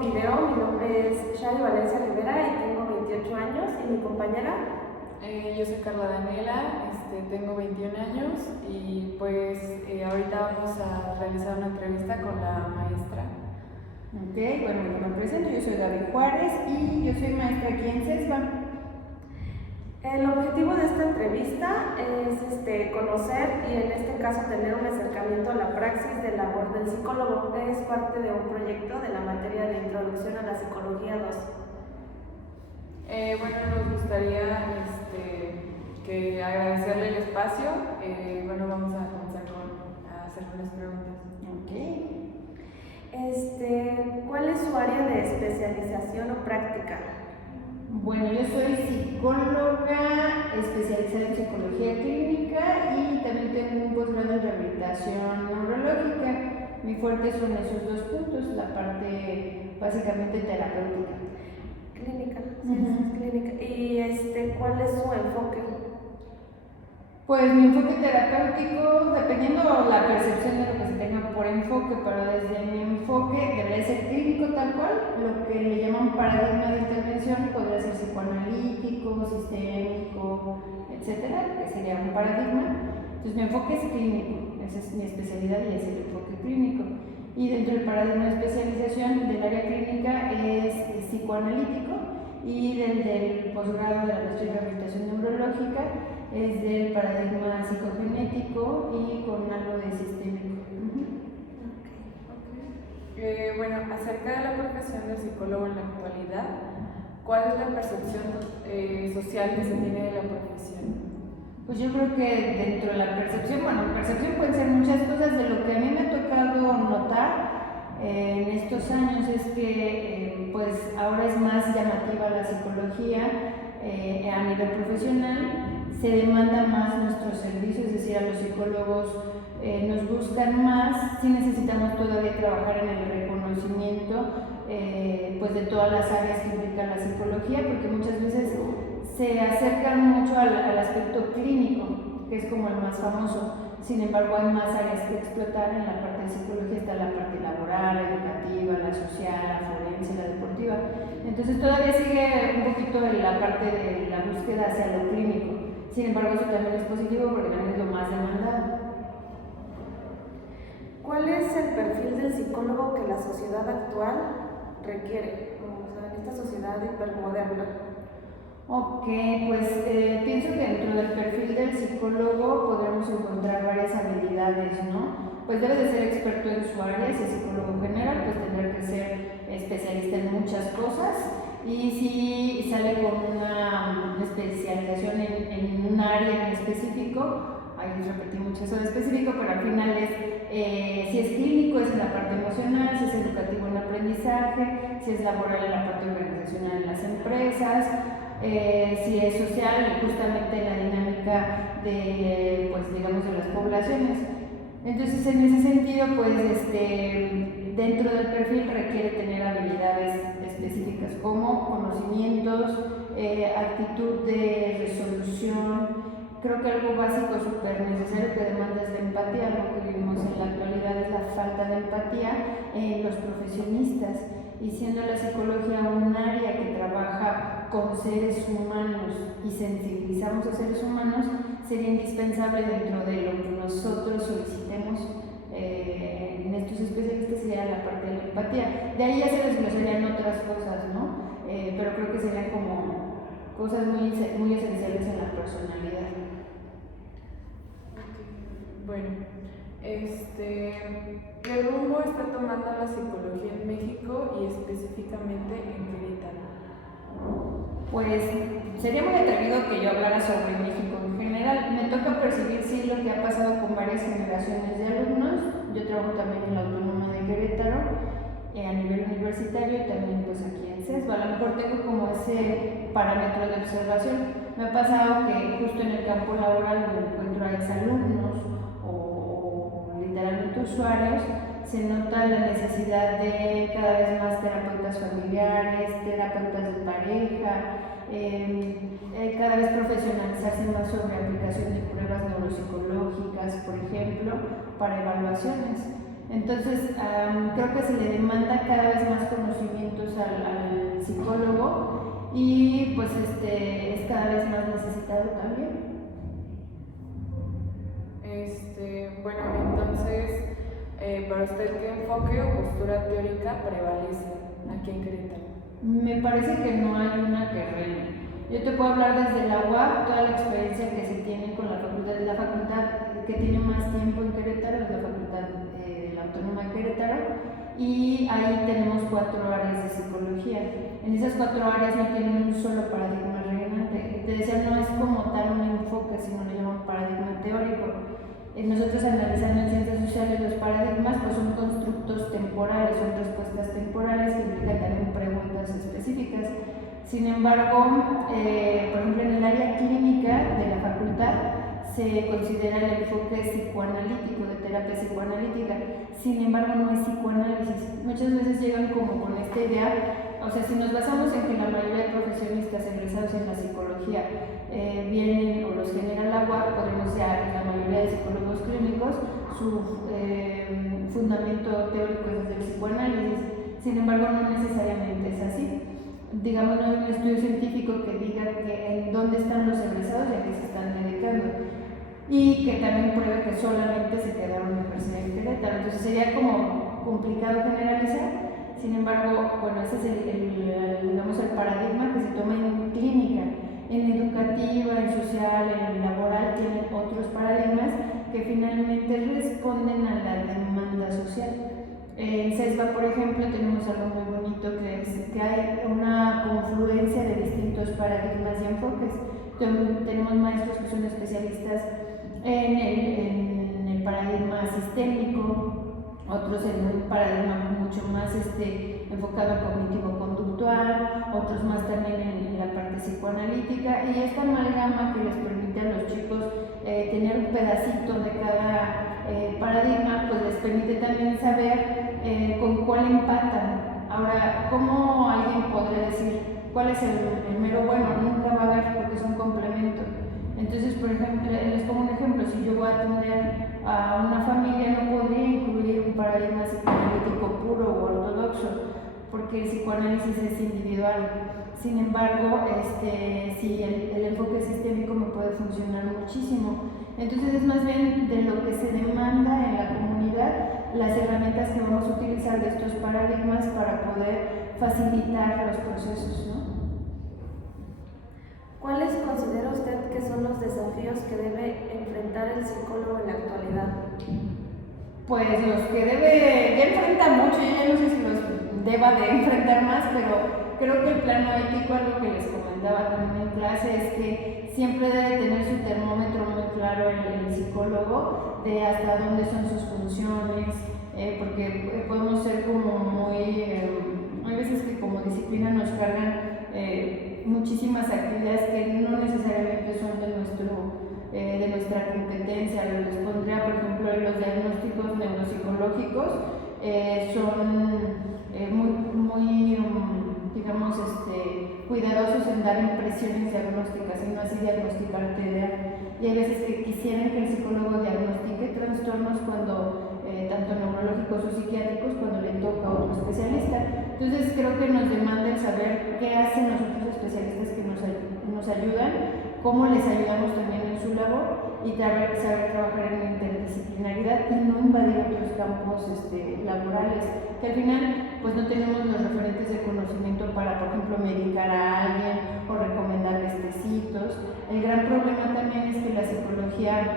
video. Mi nombre es Shari Valencia Rivera y tengo 28 años. ¿Y mi compañera? Yo soy Carla Daniela, tengo 21 años y pues ahorita vamos a realizar una entrevista con la maestra. Ok, bueno, me presento, yo soy Gaby Juárez y yo soy maestra aquí en CESBA. El objetivo de esta entrevista es conocer y en este caso tener un acercamiento a la praxis de labor del psicólogo. Es parte de un proyecto de la materia de Introducción a la Psicología 2. Bueno, nos gustaría que agradecerle el espacio. Bueno, vamos a comenzar a hacer unas preguntas. Ok. ¿Cuál es su área de especialización o práctica? Bueno, yo soy psicóloga especializada en psicología clínica y también tengo un posgrado en rehabilitación neurológica. Mi fuerte son esos dos puntos, la parte básicamente terapéutica. Clínica, clínica. ¿Y cuál es su enfoque? Pues mi enfoque terapéutico, dependiendo la percepción de lo que se tenga por enfoque, pero desde mi enfoque debería ser clínico tal cual, lo que le llaman paradigma de intervención podría ser psicoanalítico, sistémico, etcétera, que sería un paradigma. Entonces mi enfoque es clínico, esa es mi especialidad y es el enfoque clínico. Y dentro del paradigma de especialización del área clínica es psicoanalítico y del posgrado de la maestría en rehabilitación neurológica es del paradigma psicogenético y con algo de sistémico. Bueno, acerca de la profesión del psicólogo en la actualidad, ¿cuál es la percepción social que se tiene de la profesión? Pues yo creo que dentro de la percepción, percepción pueden ser muchas cosas. De lo que a mí me ha tocado notar en estos años es que pues ahora es más llamativa la psicología a nivel profesional. Se demanda más nuestros servicios, es decir, a los psicólogos nos buscan más, sí necesitamos todavía trabajar en el reconocimiento pues de todas las áreas que implica la psicología, porque muchas veces se acercan mucho al aspecto clínico, que es como el más famoso. Sin embargo, hay más áreas que explotar. En la parte de psicología está la parte laboral, la educativa, la social, la forense, la deportiva. Entonces todavía sigue un poquito la parte de la búsqueda hacia lo clínico. Sin embargo, eso también es positivo porque también es lo más demandado. ¿Cuál es el perfil del psicólogo que la sociedad actual requiere? O sea, en esta sociedad hipermoderna. Ok, pues pienso que dentro del perfil del psicólogo podremos encontrar varias habilidades, ¿no? Pues debe de ser experto en su área. Si es psicólogo general, pues tendrá que ser especialista en muchas cosas. Y si sale con una especialización en un área en específico, ahí repetí mucho eso de específico, pero al final es, si es clínico es en la parte emocional, si es educativo en aprendizaje, si es laboral en la parte organizacional en las empresas, si es social justamente en la dinámica de, pues digamos, de las poblaciones. Entonces en ese sentido, pues dentro del perfil requiere tener habilidades específicas como conocimientos, actitud de resolución. Creo que algo básico súper necesario que demanda es la empatía. Lo que vivimos en la actualidad es la falta de empatía en los profesionistas, y siendo la psicología un área que trabaja con seres humanos y sensibilizamos a seres humanos, sería indispensable dentro de lo que nosotros solicitemos en estos especialistas sería la parte de la empatía. De ahí ya se desglosarían otras cosas, ¿no? Pero creo que serían como cosas muy, muy esenciales en la personalidad. Bueno, ¿qué rumbo está tomando la psicología en México y específicamente en Querétaro? Pues sería muy atrevido que yo hablara sobre México en general. Me toca percibir sí lo que ha pasado con varias generaciones de alumnos. Yo trabajo también en la Autónoma de Querétaro a nivel universitario y también pues aquí en CESBA. A lo mejor tengo como ese parámetro de observación. Me ha pasado que justo en el campo laboral me encuentro a exalumnos o literalmente usuarios. Se nota la necesidad de cada vez más terapeutas familiares, terapeutas de pareja, cada vez profesionalizarse más sobre aplicación de pruebas neuropsicológicas, por ejemplo, para evaluaciones. Entonces, creo que se le demanda cada vez más conocimientos al psicólogo y pues es cada vez más necesitado también. Bueno, entonces, para usted, ¿qué enfoque o postura teórica prevalece aquí en Querétaro? Me parece que no hay una que reine. Yo te puedo hablar desde la UAP, toda la experiencia que se tiene con la facultad que tiene más tiempo en Querétaro es la Facultad de la Autónoma de Querétaro, y ahí tenemos 4 áreas de psicología. En esas 4 áreas no tienen un solo paradigma reinante. Te decía, no es como tal un enfoque, sino le llaman paradigma teórico. Nosotros analizando en ciencias sociales los paradigmas pues son constructos temporales, son respuestas temporales que implican también preguntas específicas. Sin embargo, por ejemplo, en el área clínica de la facultad se considera el enfoque psicoanalítico, de terapia psicoanalítica. Sin embargo, no es psicoanálisis. Muchas veces llegan como con esta idea, o sea, si nos basamos en que la mayoría de profesionistas egresados en la psicología vienen o los genera la UAP, podemos ya en la mayoría de psicólogos clínicos, su fundamento teórico es el psicoanálisis. Sin embargo, no necesariamente es así. Digamos, no hay un estudio científico que diga que en dónde están los egresados y a qué se están dedicando, y que también pruebe que solamente se quedaron en ejercer en Querétaro. Entonces sería como complicado generalizar. Sin embargo, bueno, ese es digamos, el paradigma que se toma en clínica. En educativa, en social, en laboral tienen otros paradigmas que finalmente responden a la demanda social. En CESBA, por ejemplo, tenemos algo muy bonito que es que hay una confluencia de distintos paradigmas y enfoques. Tenemos maestros que son especialistas en el paradigma sistémico, otros en un paradigma mucho más enfocado a cognitivo-conductual, otros más también en la parte psicoanalítica, y esta amalgama que les permite a los chicos tener un pedacito de cada paradigma, pues les permite también saber con cuál empatan. Ahora, ¿cómo alguien podría decir cuál es el mero bueno? Nunca va a haber, porque es un complemento. Entonces, por ejemplo, les pongo un ejemplo: si yo voy a atender a una familia, no podría incluir un paradigma psicoanalítico puro o ortodoxo, porque el psicoanálisis es individual. Sin embargo, sí, el enfoque sistémico me puede funcionar muchísimo. Entonces es más bien de lo que se demanda en la comunidad, las herramientas que vamos a utilizar de estos paradigmas para poder facilitar los procesos, ¿no? ¿Cuáles considera usted que son los desafíos que debe enfrentar el psicólogo en la actualidad? Pues los que ya enfrenta mucho, yo ya no sé si los deba de enfrentar más, pero creo que el plano ético, algo que les comentaba también en clase, es que siempre debe tener su termómetro muy claro el psicólogo de hasta dónde son sus funciones, porque podemos ser como muy, hay veces que como disciplina nos cargan muchísimas actividades que no necesariamente son de nuestra competencia. Les pondría, por ejemplo, los diagnósticos neuropsicológicos son muy digamos, cuidadosos en dar impresiones diagnósticas y no así diagnosticar TDA. Y hay veces que quisieran que el psicólogo diagnostique trastornos cuando, tanto neurológicos o psiquiátricos, cuando le toca a otro especialista. Entonces creo que nos demanda el saber qué hacen los otros especialistas que nos ayudan, cómo les ayudamos también en su labor, y saber trabajar en interdisciplinaridad y no invadir otros campos laborales, que al final pues no tenemos los referentes de conocimiento para, por ejemplo, medicar a alguien o recomendarles tecitos. El gran problema también es que la psicología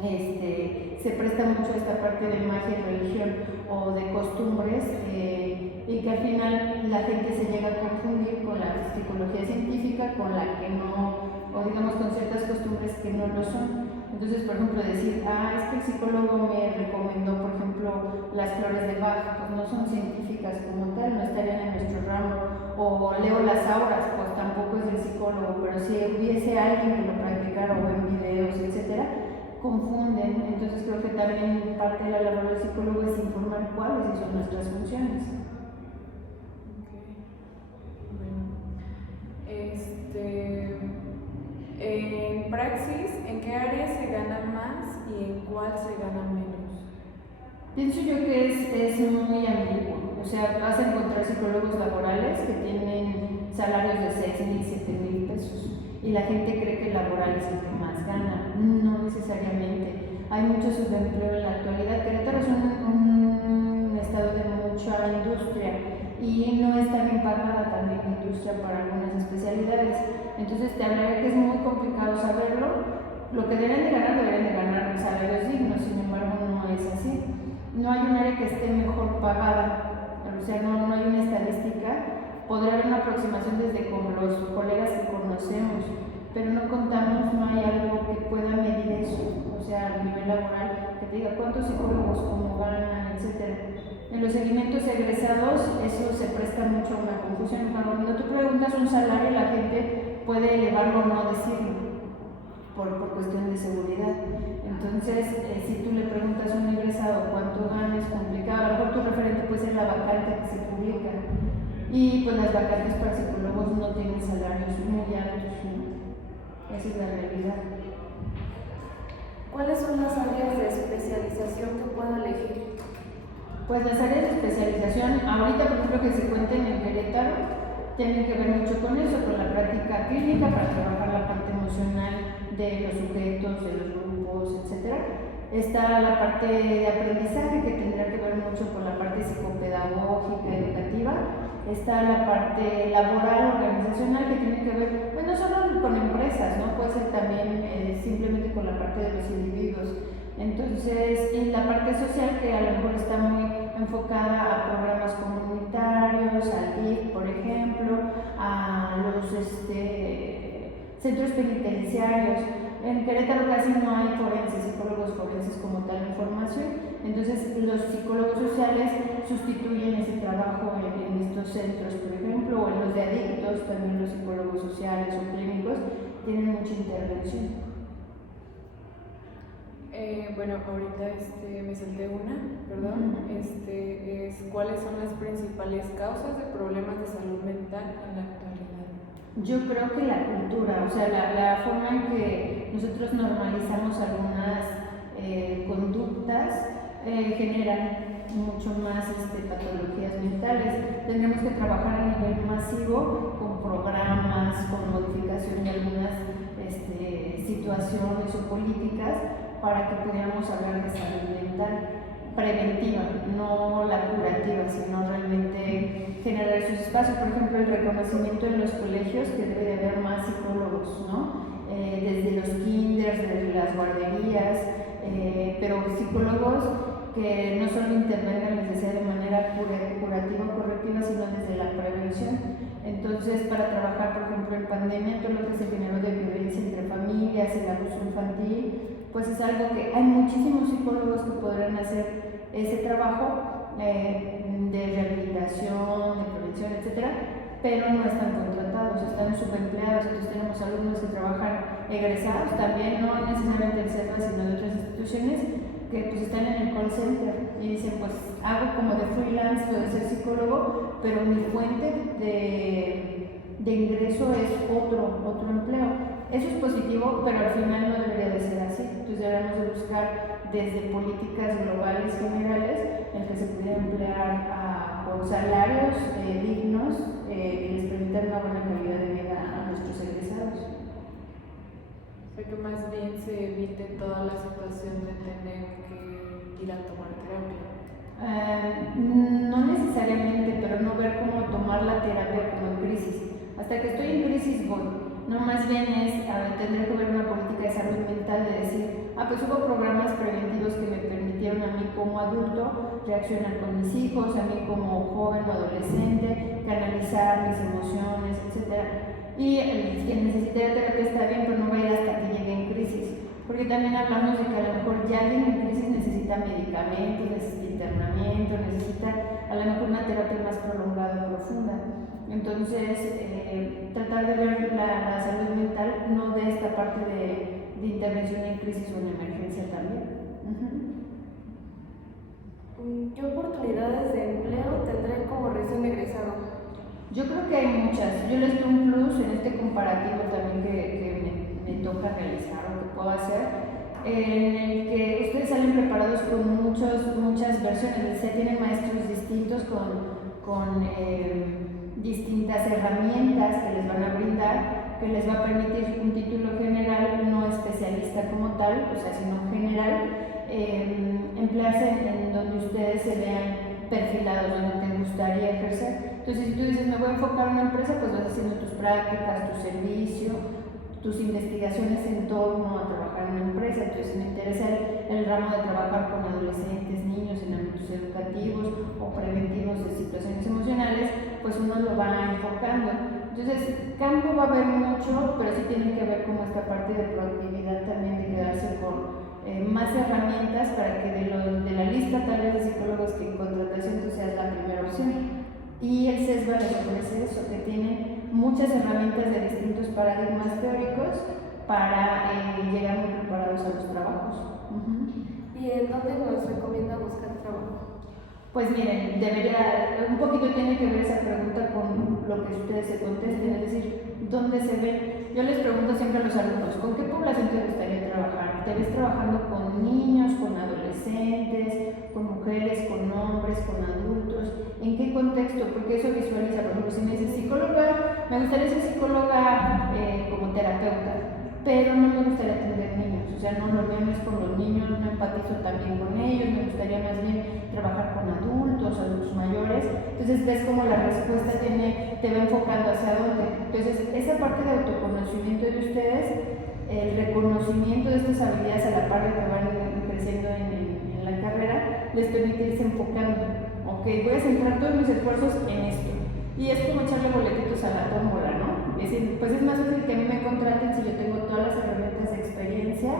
se presta mucho a esta parte de magia y religión o de costumbres, y que al final la gente se llega a confundir con la psicología científica, con la que no, o digamos con ciertas costumbres que no lo son. Entonces, por ejemplo, decir, es que el psicólogo me recomendó, por ejemplo, las flores de Bach, pues no son científicas como tal, no estarían en nuestro ramo. O leo las auras, pues tampoco es del psicólogo, pero si hubiese alguien que lo practicara o en videos, etcétera, confunden. Entonces creo que también parte de la labor del psicólogo es informar cuáles son nuestras funciones. En praxis, ¿en qué áreas se gana más y en cuál se gana menos? Pienso yo que es muy ambiguo. O sea, vas a encontrar psicólogos laborales que tienen salarios de 6,000, 7,000 pesos y la gente cree que el laboral es el que más gana. No necesariamente. Hay mucho subempleo en la actualidad. Querétaro es un estado de mucha industria y no está bien pagada también la industria para algunas especialidades. Entonces te hablaré que es muy complicado saberlo. Lo que deberían de ganar salarios dignos, sin embargo no es así. No hay un área que esté mejor pagada, o sea, no hay una estadística. Podría haber una aproximación desde con los colegas que conocemos, pero no contamos, no hay algo que pueda medir eso, o sea, a nivel laboral, que te diga cuántos psicólogos, cómo ganan, etc. En los seguimientos egresados eso se presta mucho a una confusión. Cuando tú preguntas un salario, la gente puede elevarlo o no decirlo por cuestión de seguridad. Entonces, si tú le preguntas a un egresado cuánto gana, es complicado. A lo mejor tu referente puede ser la vacante que se publica. Y pues las vacantes para psicólogos no tienen salarios muy altos, ¿no? Esa es la realidad. ¿Cuáles son las áreas de especialización que puedo elegir? Pues las áreas de especialización, ahorita por ejemplo que se cuenten en Querétaro, tienen que ver mucho con eso, con la práctica clínica para trabajar la parte emocional de los sujetos, de los grupos, etc. Está la parte de aprendizaje que tendrá que ver mucho con la parte psicopedagógica, educativa. Está la parte laboral, organizacional, que tiene que ver, pues no solo con empresas, ¿no? Puede ser también simplemente con la parte de los individuos. Entonces, y la parte social, que a lo mejor está muy enfocada a programas comunitarios, al DIF, por ejemplo, a los centros penitenciarios. En Querétaro casi no hay psicólogos forenses como tal en formación, entonces los psicólogos sociales sustituyen ese trabajo en estos centros, por ejemplo, o en los de adictos, también los psicólogos sociales o clínicos tienen mucha intervención. Bueno, ahorita me salté una, perdón, es ¿cuáles son las principales causas de problemas de salud mental en la actualidad? Yo creo que la cultura, o sea, la forma en que nosotros normalizamos algunas conductas generan mucho más patologías mentales. Tendremos que trabajar a nivel masivo con programas, con modificación de algunas situaciones o políticas para que pudiéramos hablar de salud mental preventiva, no la curativa, sino realmente generar esos espacios. Por ejemplo, el reconocimiento en los colegios, que debe de haber más psicólogos, ¿no? Desde los kinders, desde las guarderías, pero psicólogos que no solo intervengan, les decía, de manera curativa o correctiva, sino desde la prevención. Entonces, para trabajar, por ejemplo, en pandemia, todo lo que se generó de violencia entre familias, el abuso infantil, pues es algo que hay muchísimos psicólogos que podrán hacer ese trabajo de rehabilitación, de prevención, etcétera, pero no están contratados, están subempleados. Entonces tenemos alumnos que trabajan egresados también, no necesariamente en CEPA, sino de otras instituciones, que pues están en el call center y dicen, pues hago como de freelance, puedo ser psicólogo, pero mi fuente de ingreso es otro empleo. Eso es positivo, pero al final no debería de ser así. Entonces deberíamos de buscar desde políticas globales generales en que se pudiera emplear con salarios dignos y les permitan una buena calidad de vida a nuestros egresados. O sea, que más bien se evite toda la situación de tener que ir a tomar terapia. No necesariamente, pero no ver cómo tomar la terapia como en crisis. Hasta que estoy en crisis voy. No, más bien es tener que ver una política de salud mental, de decir, pues hubo programas preventivos que me permitieron a mí como adulto reaccionar con mis hijos, a mí como joven o adolescente, canalizar mis emociones, etc. Y quien necesite terapia está bien, pero no va a ir hasta que llegue en crisis. Porque también hablamos de que a lo mejor ya alguien en crisis necesita medicamentos, necesita internamiento, necesita a lo mejor una terapia más prolongada o profunda. Entonces, tratar de ver la salud mental no de esta parte de intervención en crisis o en emergencia también. ¿Qué oportunidades de empleo tendré como recién egresado? Yo creo que hay muchas. Yo les doy un plus en este comparativo también que me toca realizar o que puedo hacer. en el que ustedes salen preparados con muchas versiones, o sea, tienen maestros distintos con distintas herramientas que les van a brindar, que les va a permitir un título general, no especialista como tal, o sea, sino general, emplearse en donde ustedes se vean perfilados, donde te gustaría ejercer. Entonces, si tú dices, me voy a enfocar en una empresa, pues vas haciendo tus prácticas, tu servicio, tus investigaciones en torno a trabajar en una empresa. Entonces, si me interesa el ramo de trabajar con adolescentes, niños en ámbitos educativos o preventivos de situaciones emocionales, pues uno lo va enfocando. Entonces, campo va a haber mucho, pero sí tiene que ver como esta parte de proactividad también, de quedarse con más herramientas para que de la lista tal vez de psicólogos que en contratación tú seas la primera opción. Y el CESBA les ofrece eso, que tiene muchas herramientas de distintos paradigmas teóricos para llegar muy preparados a los trabajos. ¿Y en dónde nos recomienda buscar trabajo? Pues miren, un poquito tiene que ver esa pregunta con lo que ustedes se contesten, es decir, ¿dónde se ven? Yo les pregunto siempre a los alumnos, ¿con qué población te gustaría trabajar? ¿Te ves trabajando con niños, con adolescentes, con mujeres, con hombres, con adultos? ¿En qué contexto? Porque eso visualiza, por ejemplo, si me dices psicóloga, me gustaría ser psicóloga como terapeuta, pero no me gustaría atender niños, o sea, no lo mío no es con los niños, no empatizo también con ellos, me gustaría más bien trabajar con adultos mayores. Entonces ves como la respuesta te va enfocando hacia dónde. Entonces esa parte de autoconocimiento de ustedes, el reconocimiento de estas habilidades a la par de que van creciendo en la carrera, les permite irse enfocando. Ok, voy a centrar todos mis esfuerzos en esto. Y es como echarle boletitos a la tómbola, ¿no? Es decir, pues es más fácil que a mí me contraten si yo tengo todas las herramientas de experiencia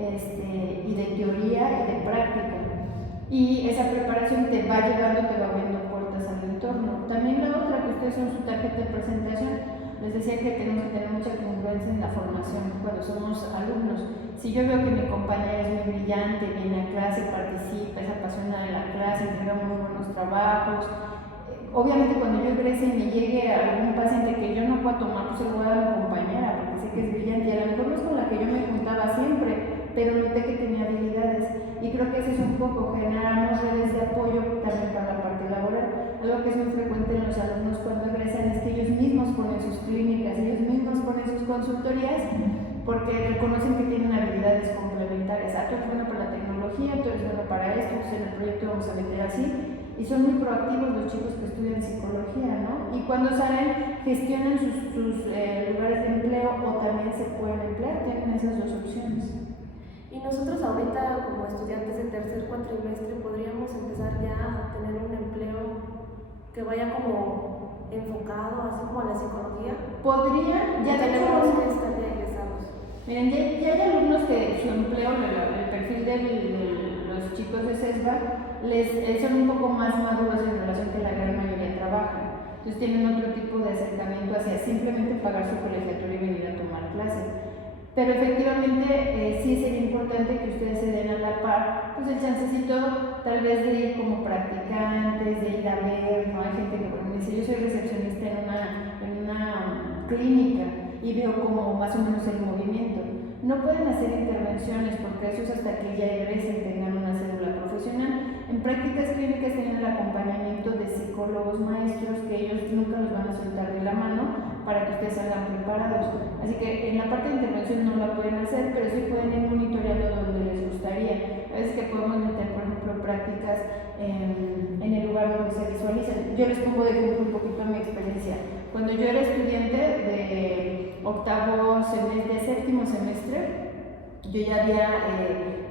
y de teoría y de práctica. Y esa preparación te va llevando, te va abriendo puertas al entorno. También la otra, que ustedes son su tarjeta de presentación. Les decía que tenemos que tener mucha congruencia en la formación cuando somos alumnos. Si yo veo que mi compañera es muy brillante, viene a clase, participa, es apasionada de la clase, entrega muy buenos trabajos, obviamente cuando yo egrese y me llegue a algún paciente que yo no pueda tomar, pues se lo voy a dar a mi compañera, porque sé que es brillante y a lo mejor no es con la que yo me juntaba siempre, pero noté que tenía habilidades. Y creo que eso es un poco, generamos redes de apoyo también para la parte laboral. Algo que es muy frecuente en los alumnos cuando egresan es que ellos mismos ponen sus clínicas, ellos mismos ponen sus consultorías, porque reconocen que tienen habilidades complementarias. Ah, tú eres bueno para la tecnología, tú eres bueno para esto, entonces en el proyecto vamos a meter así. Y son muy proactivos los chicos que estudian psicología, ¿no? Y cuando salen, gestionan sus lugares de empleo o también se pueden emplear, tienen esas dos opciones. Y nosotros ahorita, como estudiantes de tercer cuatrimestre, podríamos empezar ya a tener un empleo que vaya como enfocado, así como a la psicología. Podrían, ya tenemos que estar ya egresados. Miren, ya hay alumnos que su empleo, el perfil de los chicos de CESBA, son un poco más maduros en relación que la gran mayoría trabajan. Entonces tienen otro tipo de acercamiento hacia simplemente pagar su colegiatura y venir a tomar clase. Pero efectivamente sí sería importante que ustedes se den a la par, pues el chancecito tal vez de ir como practicantes, de ir a ver, ¿no? Hay gente que me dice, yo soy recepcionista en una clínica y veo como más o menos el movimiento. No pueden hacer intervenciones porque eso es hasta que ya egresen, tengan una cédula profesional. En prácticas clínicas tienen el acompañamiento de psicólogos maestros que ellos nunca los van a soltar de la mano para que ustedes salgan preparados. Así que en la parte de intervención no la pueden hacer, pero sí pueden ir monitoreando donde les gustaría. A veces que podemos meter, por ejemplo, prácticas en el lugar donde se visualizan. Yo les pongo de ejemplo un poquito mi experiencia. Cuando yo era estudiante de octavo semestre, de séptimo semestre, yo ya había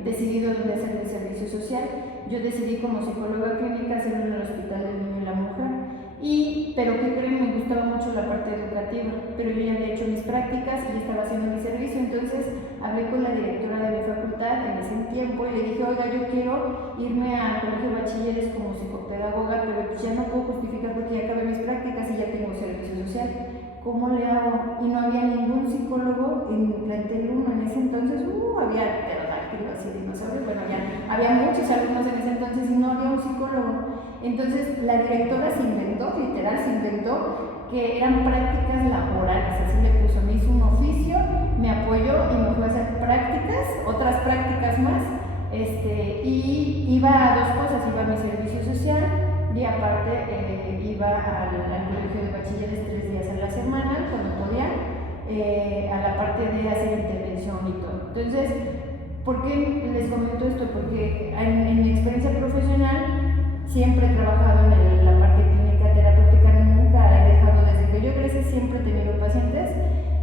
decidido dónde hacer mi servicio social. Yo decidí como psicóloga clínica hacerlo en el Hospital del Niño y la Mujer. Pero ¿qué creen? Me gustaba mucho la parte educativa, pero yo ya había hecho mis prácticas y estaba haciendo mi servicio. Entonces hablé con la directora de mi facultad en ese tiempo y le dije, oiga, yo quiero irme al colegio de bachilleres como psicopedagoga, pero pues ya no puedo justificar porque ya acabé mis prácticas y ya tengo servicio social. ¿Cómo le hago? Y no había ningún psicólogo en mi plantel 1 en ese entonces. Había pterodáctilos y dinosaurios, bueno, ya había muchos alumnos en ese entonces y no había un psicólogo. Entonces la directora se inventó, literal se inventó, que eran prácticas laborales, así le puso, me hizo un oficio, me apoyó y me fue a hacer prácticas, otras prácticas más, y iba a dos cosas, iba a mi servicio social y aparte iba al colegio de bachilleres 3 días a la semana, cuando podía, a la parte de hacer intervención y todo. Entonces, ¿por qué les comento esto? Porque en mi experiencia profesional siempre he trabajado en la parte clínica terapéutica, nunca he dejado, desde que yo crecí siempre he tenido pacientes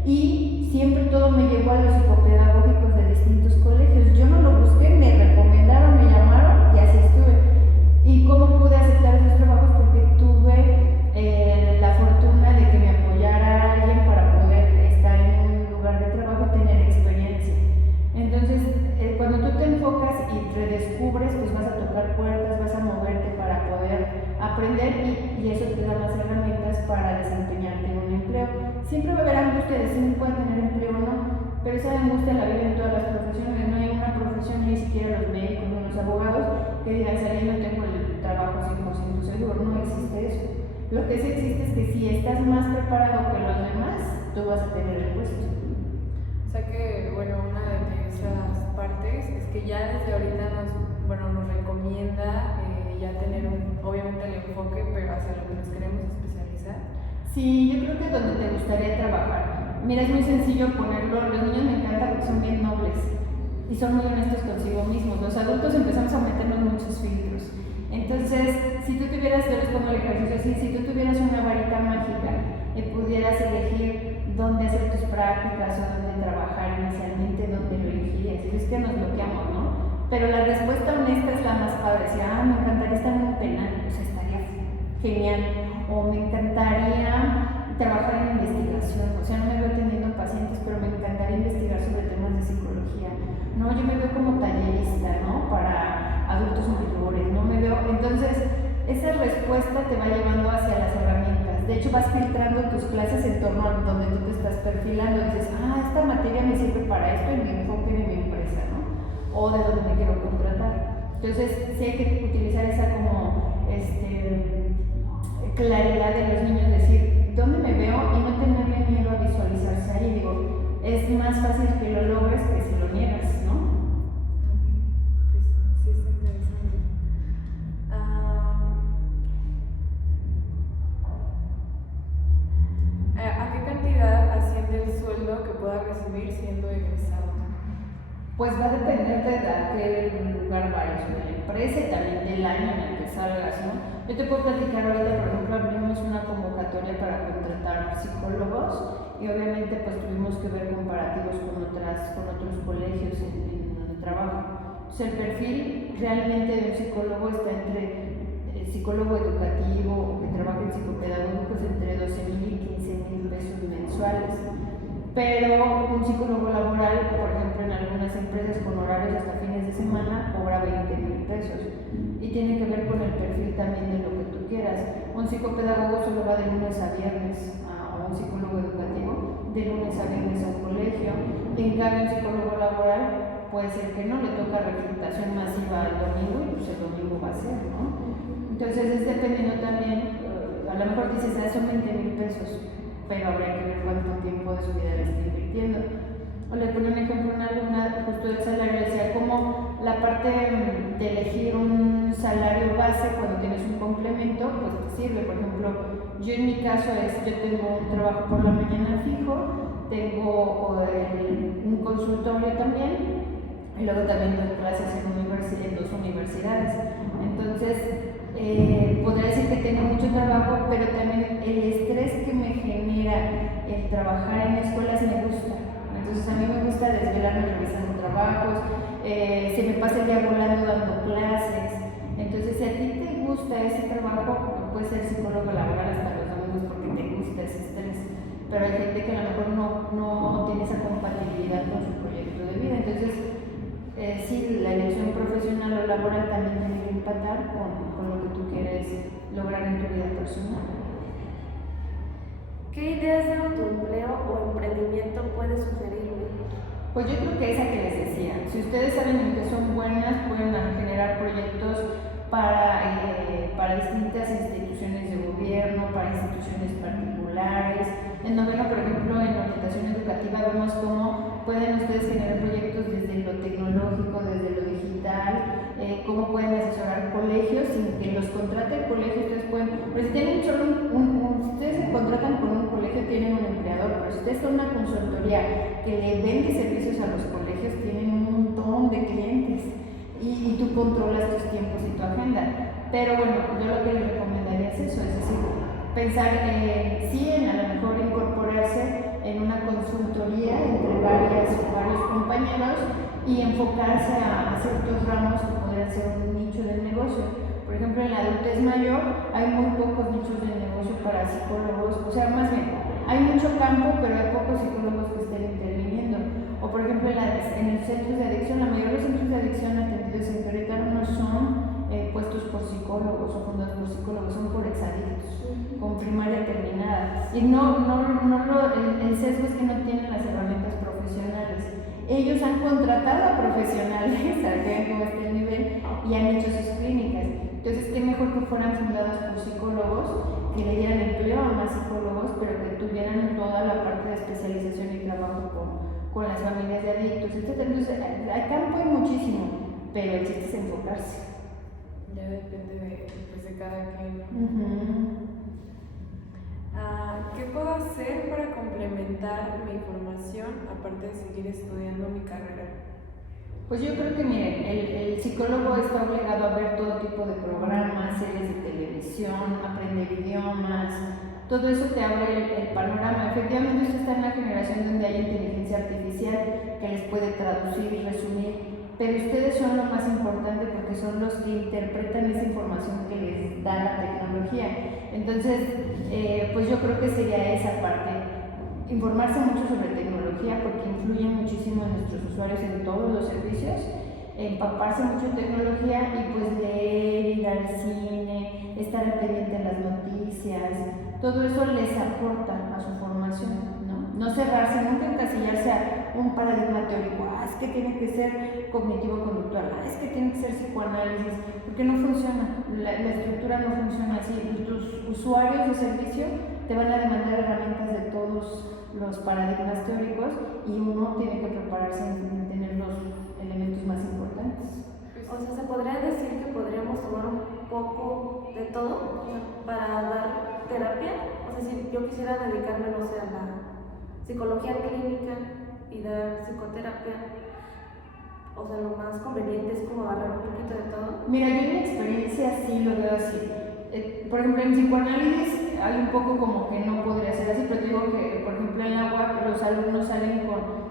y siempre todo me llevó a los psicopedagógicos de distintos colegios. Yo no lo busqué, me recomendaron, me llamaron y así estuve. ¿Y cómo pude aceptar esos trabajos? Porque tuve la fortuna de que me apoyara alguien para poder estar en un lugar de trabajo y tener experiencia. Entonces, cuando tú te enfocas y redescubres, pues vas a tocar puertas, vas a moverte para poder aprender y eso te da más herramientas para desempeñarte en un empleo. Siempre va a haber angustia de si uno puede tener empleo o no, pero esa angustia la viven todas las profesiones. No hay una profesión, ni siquiera los médicos ni los abogados, que digan, saliendo tengo el trabajo 100% seguro. No existe eso. Lo que sí existe es que si estás más preparado que los demás, tú vas a tener el puesto. O sea que, bueno, una de esas partes es que ya desde ahorita nos recomienda ya tener obviamente el enfoque, pero hacia lo que nos queremos especializar. Sí, yo creo que donde te gustaría trabajar. Mira, es muy sencillo ponerlo, los niños me encanta porque son bien nobles y son muy honestos consigo mismos. Los adultos empezamos a meternos muchos filtros. Entonces, si tú tuvieras, yo les pongo el ejercicio así, si tú tuvieras una varita mágica y pudieras elegir dónde hacer tus prácticas o dónde trabajar inicialmente, dónde lo elegirías. Es que nos bloqueamos, ¿no? Pero la respuesta honesta es la más padre. Decir, me encantaría estar en un penal, pues estaría genial. O me encantaría trabajar en investigación. O sea, no me veo teniendo pacientes, pero me encantaría investigar sobre temas de psicología. No, yo me veo como tallerista, ¿no? Para adultos mayores, no me veo. Entonces, esa respuesta te va llevando hacia las herramientas. De hecho, vas filtrando tus clases en torno a donde tú te estás perfilando. Dices, esta materia me sirve para esto y me enfoque de mi empresa, ¿no? O de donde me quiero contratar. Entonces, sí hay que utilizar esa como claridad de los niños, decir, ¿dónde me veo? Y no tenerle miedo a visualizarse ahí. Digo, es más fácil que lo logres que si lo niegas, ¿no? Pues sí, está interesante. ¿A qué cantidad asciende el sueldo que pueda recibir siendo egresado? Pues va a depender de qué lugar vayas, de la empresa y también del año en el que salgas, ¿no? Yo te puedo platicar ahorita, por ejemplo, abrimos una convocatoria para contratar psicólogos y obviamente pues tuvimos que ver comparativos con otros colegios en donde trabajo. Entonces el perfil realmente de un psicólogo está entre psicólogo educativo o que trabaja en psicopedagógicos entre 12,000 y 15,000 pesos mensuales. Pero un psicólogo laboral, por ejemplo, en algunas empresas con horarios hasta fines de semana, cobra 20,000 pesos. Y tiene que ver con el perfil también de lo que tú quieras. Un psicopedagogo solo va de lunes a viernes, o un psicólogo educativo de lunes a viernes a un colegio. En cambio, un psicólogo laboral puede ser que no, le toca reclutación masiva al domingo y pues el domingo va a ser, ¿no? Entonces es dependiendo también, a lo mejor dices, son 20,000 pesos. Pero habría que ver cuánto tiempo de su vida le está invirtiendo. O le ponía un ejemplo a una alumna justo del salario, decía como la parte de elegir un salario base cuando tienes un complemento, pues te sirve. Por ejemplo, yo en mi caso yo tengo un trabajo por la mañana fijo, tengo un consultorio también, y luego también doy clases en 2 universidades. Entonces, podría decir que tengo mucho trabajo, pero también el estrés que me genera el trabajar en escuelas me gusta. Entonces a mí me gusta desvelarme revisando trabajos, se me pasa el día volando dando clases. Entonces si a ti te gusta ese trabajo, puedes ser psicólogo laboral hasta los domingos porque te gusta ese estrés. Pero hay gente que a lo mejor no tiene esa compatibilidad con su proyecto de vida. Entonces sí, la elección profesional o laboral también tiene que empatar con lo que tú quieres lograr en tu vida personal. ¿Qué ideas de autoempleo o emprendimiento puedes sugerirme? Pues yo creo que esa que les decía, si ustedes saben en qué son buenas, pueden generar proyectos para situaciones particulares. En noveno, por ejemplo, en orientación educativa vemos cómo pueden ustedes generar proyectos desde lo tecnológico, desde lo digital, cómo pueden asesorar colegios sin que los contrate el colegio. Ustedes pueden, pero si tienen solo si ustedes se contratan con un colegio tienen un empleador, pero si ustedes son una consultoría que le vende servicios a los colegios tienen un montón de clientes y tú controlas tus tiempos y tu agenda. Pero bueno, yo lo que les recomendaría es eso, es decir, pensar sí en a lo mejor incorporarse en una consultoría entre varios compañeros y enfocarse a ciertos ramos que podrían ser un nicho del negocio. Por ejemplo, en la adultez mayor hay muy pocos nichos de negocio para psicólogos, o sea, más bien, hay mucho campo, pero hay pocos psicólogos que estén interviniendo. O por ejemplo, en los centros de adicción, la mayoría de los centros de adicción atendidos en Querétaro no son puestos por psicólogos o fundados por psicólogos, son por exadictos, con primaria terminada. Y el sesgo es que no tienen las herramientas profesionales. Ellos han contratado a profesionales, a ver cómo está el nivel, y han hecho sus clínicas. Entonces, qué mejor que fueran fundados por psicólogos, que le dieran empleo a más psicólogos, pero que tuvieran toda la parte de especialización y trabajo con las familias de adictos, etc. Entonces, al campo hay muchísimo, pero el chiste es enfocarse. Ya depende de cada quien, ¿no? ¿Qué puedo hacer para complementar mi formación aparte de seguir estudiando mi carrera? Pues yo creo que miren, el psicólogo está obligado a ver todo tipo de programas, series de televisión, aprender idiomas, todo eso te abre el panorama. Efectivamente usted está en una generación donde hay inteligencia artificial que les puede traducir y resumir, pero ustedes son lo más importante porque son los que interpretan esa información que les da la tecnología. Entonces, pues yo creo que sería esa parte, informarse mucho sobre tecnología porque influye muchísimo en nuestros usuarios en todos los servicios, empaparse mucho en tecnología y pues leer, ir al cine, estar al pendiente de las noticias, todo eso les aporta a su formación. No cerrarse, nunca encasillarse a un paradigma teórico, es que tiene que ser cognitivo-conductual, es que tiene que ser psicoanálisis, porque no funciona, la estructura no funciona así. Tus usuarios de servicio te van a demandar herramientas de todos los paradigmas teóricos y uno tiene que prepararse en tener los elementos más importantes. O sea, se podría decir que podríamos tomar un poco de todo para dar terapia. O sea, si yo quisiera dedicarme, no sé, a la psicología clínica y dar psicoterapia, o sea, lo más conveniente es como agarrar un poquito de todo. Mira, yo en mi experiencia sí lo veo así. Por ejemplo, en psicoanálisis hay un poco como que no podría ser así, pero digo que, por ejemplo, en la UAP los alumnos salen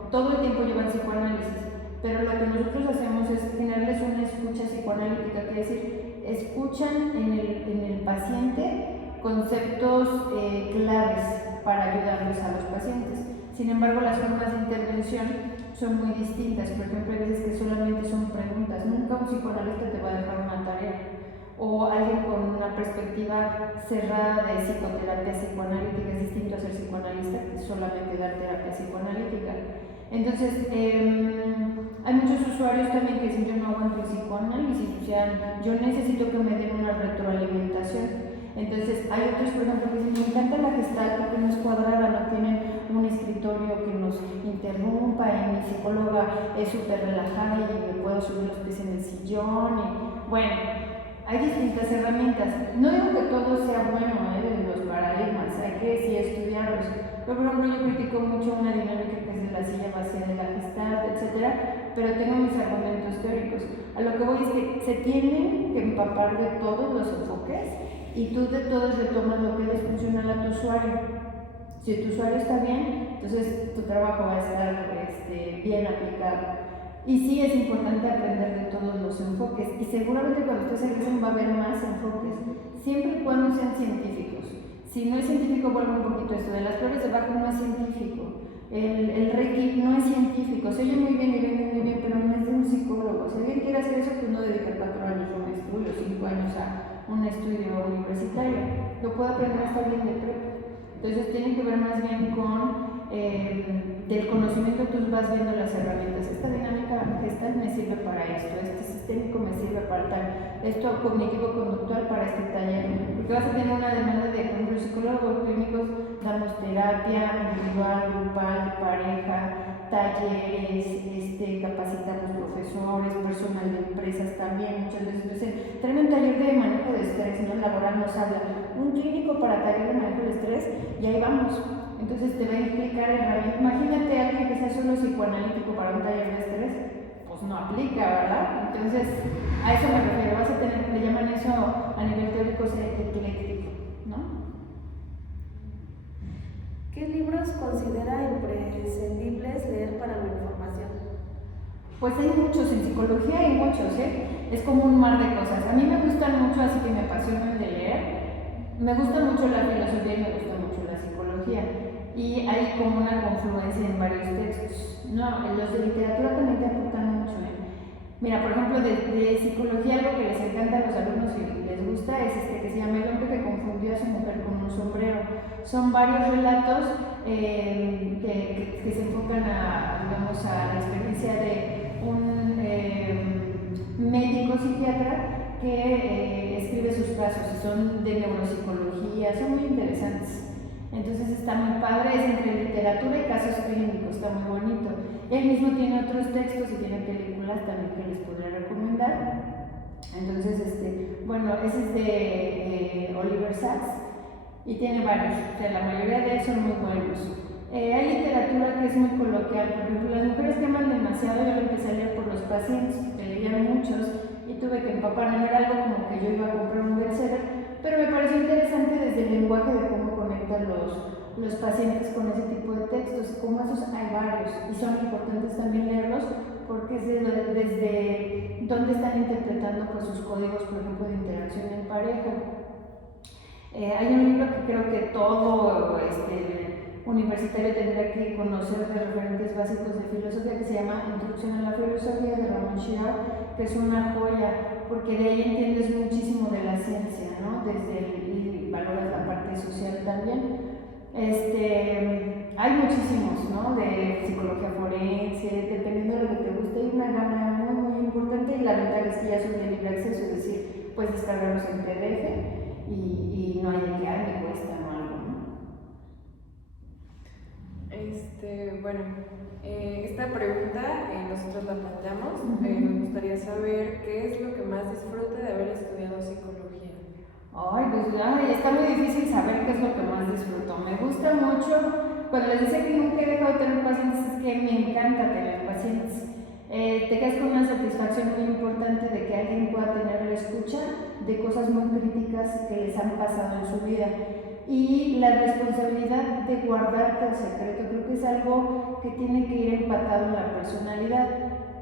todo el tiempo llevan psicoanálisis, pero lo que nosotros hacemos es generarles una escucha psicoanalítica, que es decir, escuchan en el paciente conceptos claves para ayudarles a los pacientes. Sin embargo, las formas de intervención son muy distintas. Por ejemplo, hay veces que solamente son preguntas. Nunca un psicoanalista te va a dejar una tarea. O alguien con una perspectiva cerrada de psicoterapia psicoanalítica es distinto a ser psicoanalista que solamente dar terapia psicoanalítica. Entonces, hay muchos usuarios también que dicen: yo no aguanto el psicoanálisis, o sea, yo necesito que me den una retroalimentación. Entonces, hay otros, por ejemplo, que dicen: me encanta la Gestalt porque no es cuadrada, no tienen un escritorio que nos interrumpa, y mi psicóloga es súper relajada y me puedo subir los pies en el sillón. Y, bueno, hay distintas herramientas. No digo que todo sea bueno de los paradigmas, hay que sí estudiarlos. Pero, por ejemplo, yo critico mucho una dinámica que es de la silla vacía de la Gestalt, etc. Pero tengo mis argumentos teóricos. A lo que voy es que se tienen que empapar de todos los enfoques y tú de todos retomas lo que les funciona a tu usuario. Si tu usuario está bien, entonces tu trabajo va a estar bien aplicado. Y sí es importante aprender de todos los enfoques, y seguramente cuando ustedes egresen va a haber más enfoques, siempre y cuando sean científicos. Si no es científico, vuelvo un poquito a esto de las flores de Bach, no es científico. El Reiki no es científico, se oye muy bien y vende muy bien, pero no es de un psicólogo. Si alguien quiere hacer eso, pues no dedica 4 años a un estudio, 5 años a un estudio universitario. Lo puede aprender hasta bien de prepa. Entonces tiene que ver más bien con del conocimiento. Tú vas viendo las herramientas. Esta dinámica gestal me sirve para esto, este sistémico me sirve para tal, esto cognitivo-conductual para este taller, porque vas a tener una demanda de, por ejemplo, los psicólogos clínicos damos terapia individual, grupal, de pareja, talleres, capacitamos profesores, personal de empresas también. Muchas veces tenemos un taller de manejo de estrés, ¿no? Laboral nos habla, un clínico para taller de manejo de estrés, y ahí vamos. Entonces te va a explicar herramientas. Imagínate a alguien que sea solo psicoanalítico para un taller de estrés, pues no aplica, ¿verdad? Entonces a eso me refiero, vas a tener, le llaman eso a nivel teórico ecléctico, ¿no? ¿Qué libros considera imprescindibles leer para mi formación? Pues hay muchos, en psicología hay muchos, es como un mar de cosas. A mí me gustan mucho, así que me apasionan de leer. Me gusta mucho la filosofía y me gusta mucho la psicología. Y hay como una confluencia en varios textos. No, los de literatura también te aportan mucho, Mira, por ejemplo, de psicología, algo que les encanta a los alumnos y les gusta es que se llama El hombre que confundió a su mujer con un sombrero. Son varios relatos que se enfocan digamos, a la experiencia de un médico psiquiatra que escribe sus casos y son de neuropsicología, son muy interesantes. Entonces está muy padre, es entre literatura y casos clínicos, está muy bonito. Él mismo tiene otros textos y tiene películas también que les podría recomendar. Entonces, bueno, ese es de Oliver Sacks y tiene varios, o sea, la mayoría de ellos son muy buenos. Hay literatura que es muy coloquial, por ejemplo, Las mujeres que aman demasiado, yo lo empecé a leer por los pacientes, que leían muchos y tuve que empaparme, no era algo como que yo iba a comprar un bestseller, pero me pareció interesante desde el lenguaje de cómo conectan los pacientes con ese tipo de textos. Como esos hay varios y son importantes también leerlos porque es desde dónde están interpretando pues, sus códigos, por ejemplo, de interacción en pareja. Hay un libro que creo que todo universitario tendría que conocer de referentes básicos de filosofía, que se llama Introducción a la Filosofía, de Ramón Chirao, que es una joya, porque de ahí entiendes muchísimo de la ciencia, ¿no? Y valoras la parte social también. Hay muchísimos, ¿no? De psicología forense, dependiendo de lo que te guste, hay una gama muy, muy importante, y la ventaja es que ya son de libre acceso, es decir, puedes descargarlos en PDF y no hay de que me cuesta o algo, ¿no? Bueno, esta pregunta nosotros la planteamos. Nos gustaría saber qué es lo que más disfruta de haber estudiado psicología. Ay, pues está muy difícil saber qué es lo que más disfruto. Me gusta mucho, cuando les decía que nunca he dejado de tener pacientes, es que me encanta tener pacientes. Te quedas con una satisfacción muy importante de que alguien pueda tener la escucha de cosas muy críticas que les han pasado en su vida. Y la responsabilidad de guardarte el secreto, creo que es algo que tiene que ir empatado en la personalidad.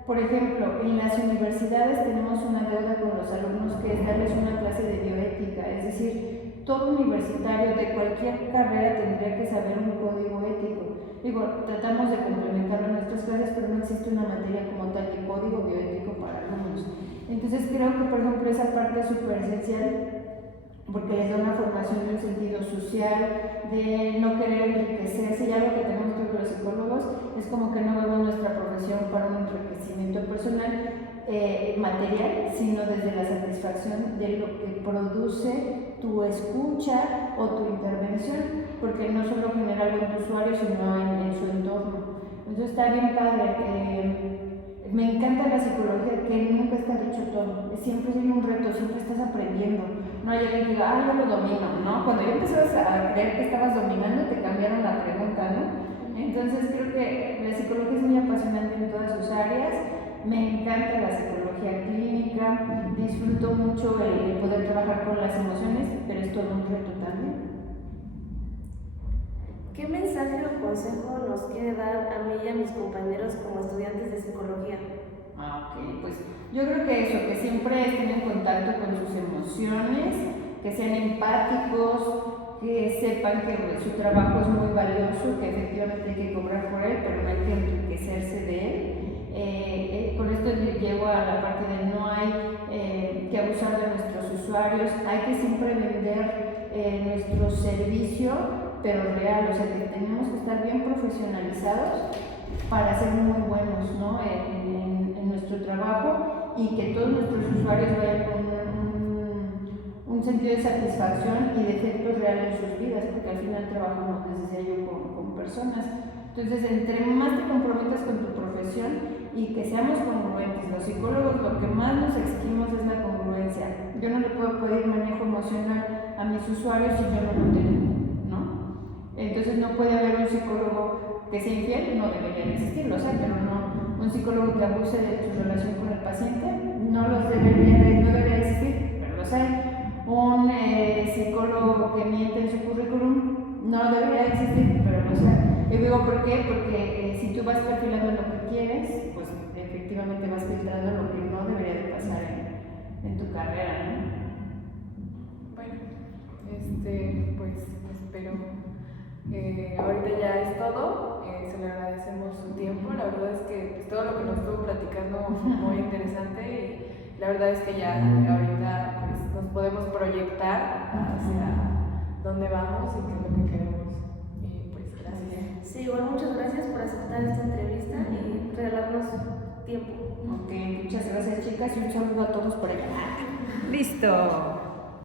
Por ejemplo, en las universidades tenemos una deuda con los alumnos que es darles una clase de bioética, es decir, todo universitario de cualquier carrera tendría que saber un código ético. Digo, tratamos de complementarlo en nuestras clases, pero no existe una materia como tal de código bioético para alumnos. Entonces creo que, por ejemplo, esa parte es súper esencial, porque les da una formación en un sentido social, de no querer enriquecerse. Y algo que tenemos que los psicólogos es como que no vemos nuestra profesión para un enriquecimiento personal material, sino desde la satisfacción de lo que produce tu escucha o tu intervención, porque no solo genera algo en tu usuario, sino en su entorno. Entonces está bien padre. Me encanta la psicología, que nunca está dicho todo, siempre es un reto, siempre estás aprendiendo. No hay alguien que diga, yo lo domino, ¿no? Cuando ya empezabas a creer que estabas dominando, te cambiaron la pregunta, ¿no? Entonces creo que la psicología es muy apasionante en todas sus áreas. Me encanta la psicología clínica, disfruto mucho el poder trabajar con las emociones, pero es todo un reto también. ¿Qué mensaje o consejo nos quiere dar a mí y a mis compañeros como estudiantes de psicología? Ok, pues yo creo que eso, que siempre estén en contacto con sus emociones, que sean empáticos, que sepan que su trabajo es muy valioso, que efectivamente hay que cobrar por él, pero no hay que enriquecerse de él. Con esto llego a la parte de no hay que abusar de nuestros usuarios, hay que siempre vender nuestro servicio, pero real, o sea que tenemos que estar bien profesionalizados para ser muy buenos, ¿no? en nuestro trabajo, y que todos nuestros usuarios vayan con un sentido de satisfacción y de efectos reales en sus vidas, porque al final trabajo, como les decía yo, con personas. Entonces, entre más te comprometas con tu profesión y que seamos congruentes, los psicólogos lo que más nos exigimos es la congruencia. Yo no le puedo pedir manejo emocional a mis usuarios si yo no lo tengo, ¿no? Entonces no puede haber un psicólogo que sea infiel, no debería existir, lo sé, pero no, un psicólogo que abuse de su relación con el paciente, no debería existir, pero lo sé. Un psicólogo que miente en su currículum, no debería existir, pero lo sé. Y digo, ¿por qué? Porque si tú vas perfilando lo que quieres, pues efectivamente vas filtrando lo que no debería de pasar en tu carrera, ¿no? Bueno, pues espero. Ahorita ya es todo. Se le agradecemos su tiempo. La verdad es que pues, todo lo que nos estuvo platicando fue muy interesante y la verdad es que ya ahorita pues, nos podemos proyectar hacia dónde vamos y qué es lo que queremos. Sí, igual muchas gracias por aceptar esta entrevista y regalarnos tiempo. Ok, muchas gracias chicas y un saludo a todos por allá. Listo.